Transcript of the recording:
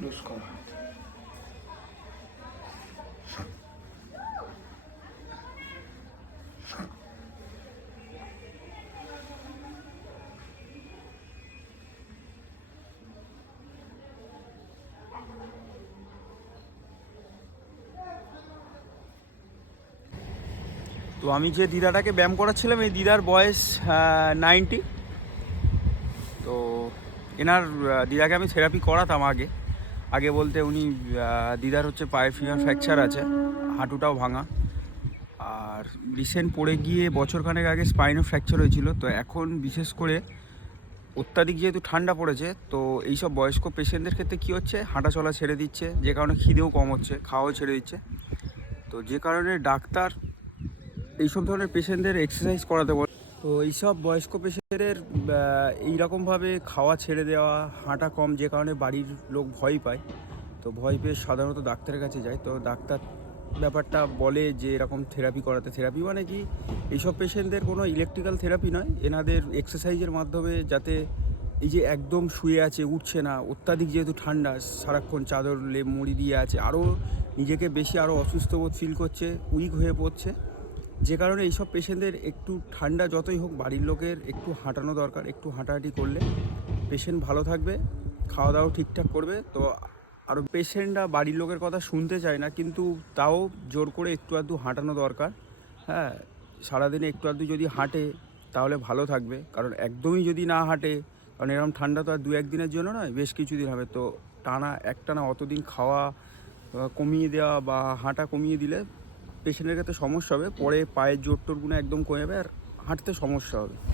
Loose করা। তো আমি যে দিদাটাকে ব্যায়াম করাচ্ছিলাম, এই দিদার বয়স 90। তো এনার দিদাকে আমি থেরাপি করাতাম আগে বলতে উনি দিদার হচ্ছে পায়ে ফিমার ফ্র্যাকচার আছে, হাঁটুটাও ভাঙা, আর রিসেন্ট পড়ে গিয়ে বছরখানেক আগে স্পাইনও ফ্র্যাকচার হয়েছিল। তো এখন বিশেষ করে অত্যাধিক যেহেতু ঠান্ডা পড়েছে, তো এইসব বয়স্ক পেশেন্টদের ক্ষেত্রে কী হচ্ছে, হাঁটা চলা ছেড়ে দিচ্ছে, যে কারণে খিদেও কম হচ্ছে, খাওয়াও ছেড়ে দিচ্ছে। তো যে কারণে ডাক্তার এইসব ধরনের পেশেন্টদের এক্সারসাইজ করাতে বলে। তো এইসব বয়স্ক পেশেন্টের এইরকমভাবে খাওয়া ছেড়ে দেওয়া, হাঁটা কম, যে কারণে বাড়ির লোক ভয় পায়। তো ভয় পেয়ে সাধারণত ডাক্তারের কাছে যায়। তো ডাক্তার ব্যাপারটা বলে যে এরকম থেরাপি করাতে। থেরাপি মানে কি, এইসব পেশেন্টদের কোনো ইলেকট্রিক্যাল থেরাপি নয়, এনাদের এক্সারসাইজের মাধ্যমে, যাতে এই যে একদম শুয়ে আছে, উঠছে না, অত্যাধিক যেহেতু ঠান্ডা, সারাক্ষণ চাদর মুড়ি দিয়ে আছে, আরও নিজেকে বেশি আরও অসুস্থ বোধ ফিল করছে, উইক হয়ে পড়ছে। যে কারণে এইসব পেশেন্টদের একটু ঠান্ডা যতই হোক, বাড়ির লোকের একটু হাঁটানো দরকার। একটু হাঁটাহাঁটি করলে পেশেন্ট ভালো থাকবে, খাওয়া দাওয়া ঠিকঠাক করবে। তো আর পেশেন্টরা বাড়ির লোকের কথা শুনতে চায় না, কিন্তু তাও জোর করে একটু আধটু হাঁটানো দরকার। হ্যাঁ, সারাদিনে একটু আধটু যদি হাঁটে তাহলে ভালো থাকবে। কারণ একদমই যদি না হাঁটে, কারণ এরকম ঠান্ডা তো আর 2-1 দিনের জন্য নয়, বেশ কিছুদিন হবে। তো একটানা অতদিন খাওয়া কমিয়ে দেওয়া বা হাঁটা কমিয়ে দিলে পেশেন্টের ক্ষেত্রে সমস্যা হবে। পরে পায়ের জোর টোরগুলো একদম কমে যাবে আর হাঁটতে সমস্যা হবে।